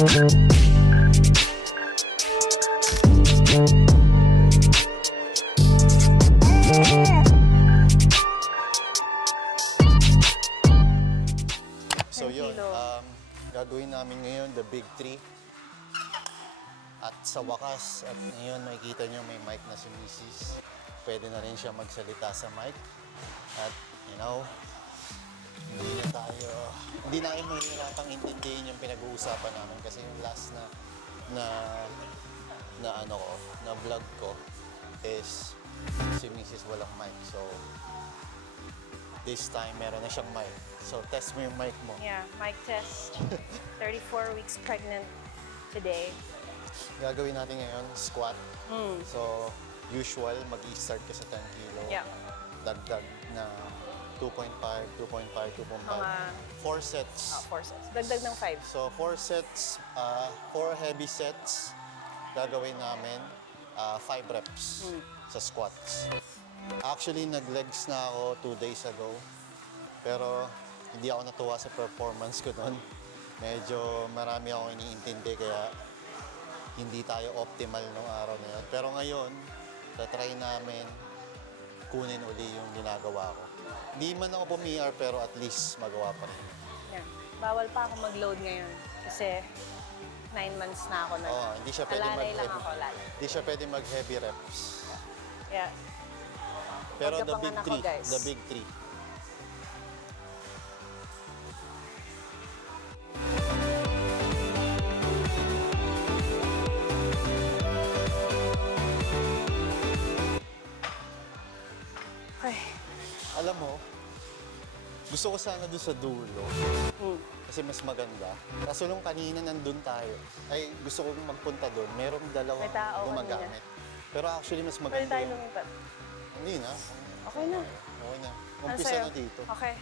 So yun, gagawin namin ngayon the big three. At sa wakas, at ngayon makikita nyo may mic na si Mrs. Pwede na rin siya magsalita sa mic. At you know, hindi na kayo mahirapang intindihin yung pinag-uusapan namin kasi yung last na vlog ko is si Mrs. walang mic. So this time meron na siyang mic. So test mo yung mic mo. Yeah, mic test. 34 weeks pregnant today. Gagawin natin ngayon squat. So usual, mag-i-start ka sa 10 kilo. Yeah. Dagdag na 2.5, 2.5, 2.5. 4 sets. 4 sets. Dagdag ng 5. So 4 sets, 4 heavy sets. Gagawin namin 5 reps sa squats. Actually, nag-legs na ako 2 days ago. Pero hindi ako natuwa sa performance ko noon. Medyo marami akong iniintindi kaya hindi tayo optimal nung araw na yun. Pero ngayon, tatry namin kunin uli yung ginagawa ko. Hindi man ako pumiyar pero at least magawa pa rin. Yeah. Bawal pa ako mag-load ngayon kasi 9 months na ako na. Oo, hindi siya pwede Alalay lang mag-heavy. ako, lalay. Hindi siya pwede mag-heavy reps. Yeah. Pero the big Pagkapanganak ko, three, guys. the big three. Ay. Alam mo, gusto ko sana doon sa dulo. Kasi mas maganda. Kaso nung kanina nandun tayo, ay gusto kong magpunta doon. Merong dalawang May tao gumagamit. Pero actually mas Pwede maganda tayo yung... lumipat. Hindi na. Okay na. Okay na. Ano Umpisa sa'yo? na dito. Okay.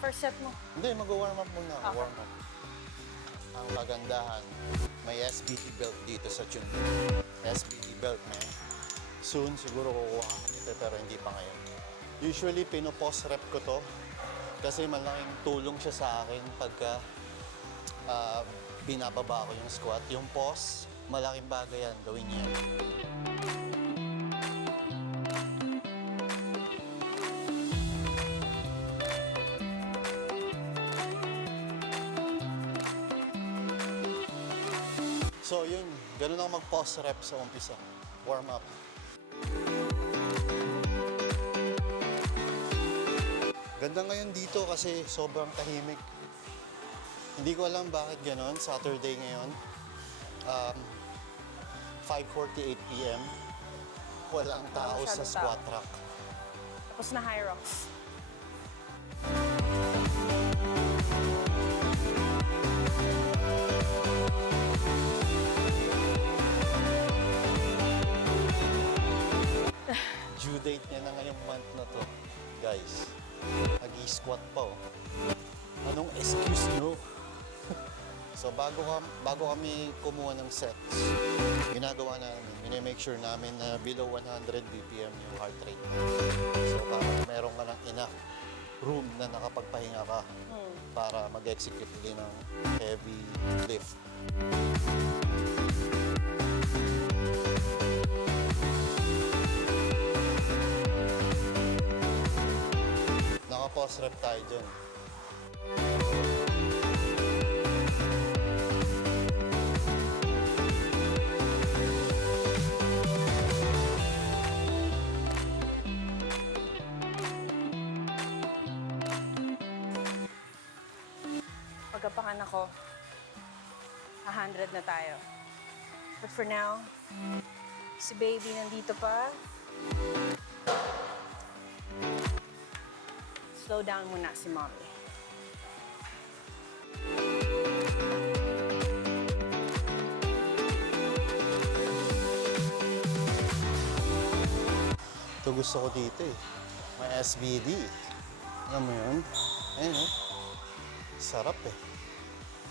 First set mo. Hindi, mag-warm up muna. Okay. Warm up. Ang kagandahan, may SBD belt dito sa tune. SBD belt, man. Soon, siguro kukuha kami nito, pero hindi pa ngayon. Usually, pino-pause rep ko to kasi malaking tulong siya sa akin pagka binababa ko yung squat. Yung pause, malaking bagay yan. Gawin niyo yan. So yun, ganun ako mag-pause rep sa umpisa. Warm up. Ganda ngayon dito kasi sobrang tahimik. Hindi ko alam bakit ganun. Saturday ngayon. 5:48 p.m. Walang tao sa masyadong squat tao. rack. Tapos na high rocks. Due date niya na ngayong month na to. Guys, nag-i-squat pa oh. Anong excuse nyo? So bago kami kumuha ng sets, ginagawa namin, minimake sure namin na below 100 BPM yung heart rate. So para meron ka ng enough room na nakapagpahinga ka para mag-execute ulit ng heavy lift. Naka-pause rep tayo dyan. Pagkapanganak ko, 100 na tayo. But for now, si baby nandito pa. Slow down muna si mommy. Ito gusto ko dito eh. May SBD. Alam mo yun? Ayun oh. Sarap eh.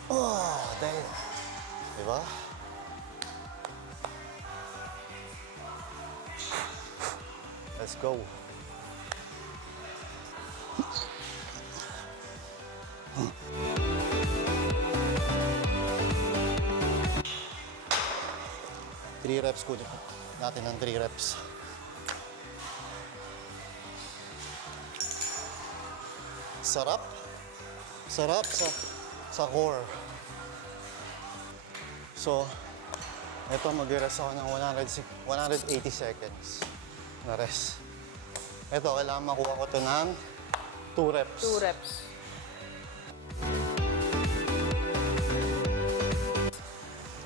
Oh, dahil. Diba? Let's go. 3 reps, kunin natin ng 3 reps. Sarap. Sarap sa core. So, ito mag-rest ako ng 180 seconds na rest. Ito, kailangan makuha ko ito ng 2 reps. 2 reps.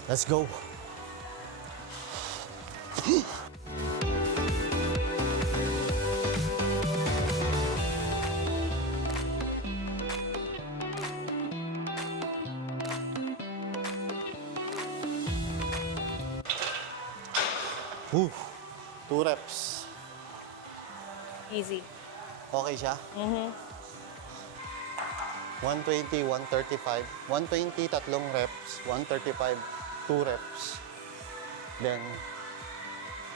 Let's go. Whew. 2 reps. Easy. Okay siya? 120, 135. 120, 3 reps. 135, 2 reps. Then,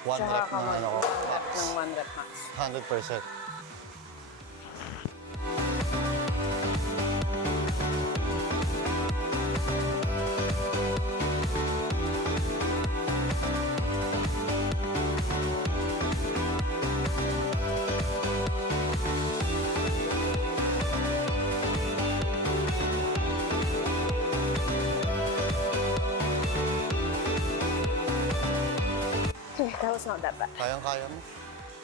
1 Tsaka rep ka na ano ko. mag-rep ng 1 rep max. 100%. That was not that bad. Kayang-kaya mo?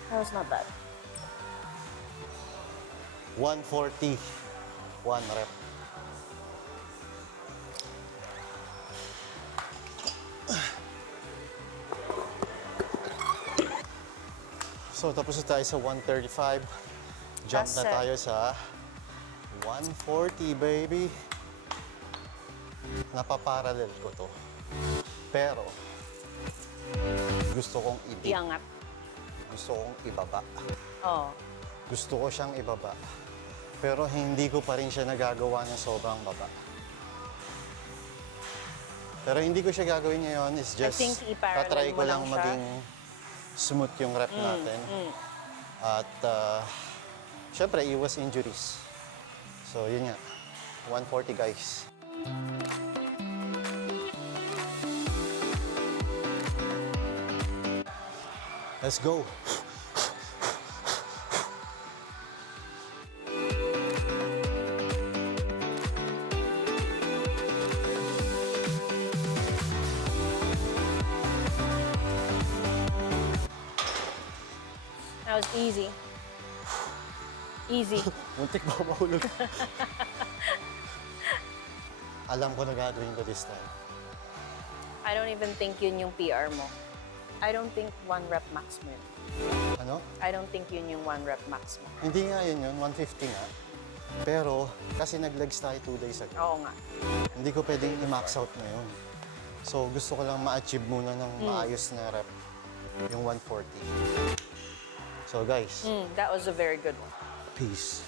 That was not bad. 140. 1 rep. So, tapos na tayo sa 135. Jump Last na set. tayo sa 140, baby. Napaparallel ko to. Pero, gusto kong Iangat. Gusto kong ibaba. Oo. Gusto ko siyang ibaba. Pero hindi ko pa rin siya nagagawa ng sobrang baba. Pero hindi ko siya gagawin ngayon. It's just, think i-parallel tatry ko mo lang lang siya. maging smooth yung rep natin. At, syempre, iwas injuries. So, yun nga. 140, guys. Let's go. That was easy. Easy. Muntik ba mahulog? Alam ko na gagawin ko this time. I don't even think yun yung PR mo. I don't think 1 rep max mo yun. Ano? I don't think yun yung 1 rep max mo. Hindi nga yun 150 nga. Pero, kasi nag-legs tayo 2 days ago. Oo nga. Hindi ko pwedeng i-max out na yun. So, gusto ko lang ma-achieve muna ng maayos na rep. Yung 140. So, guys, That was a very good one. peace.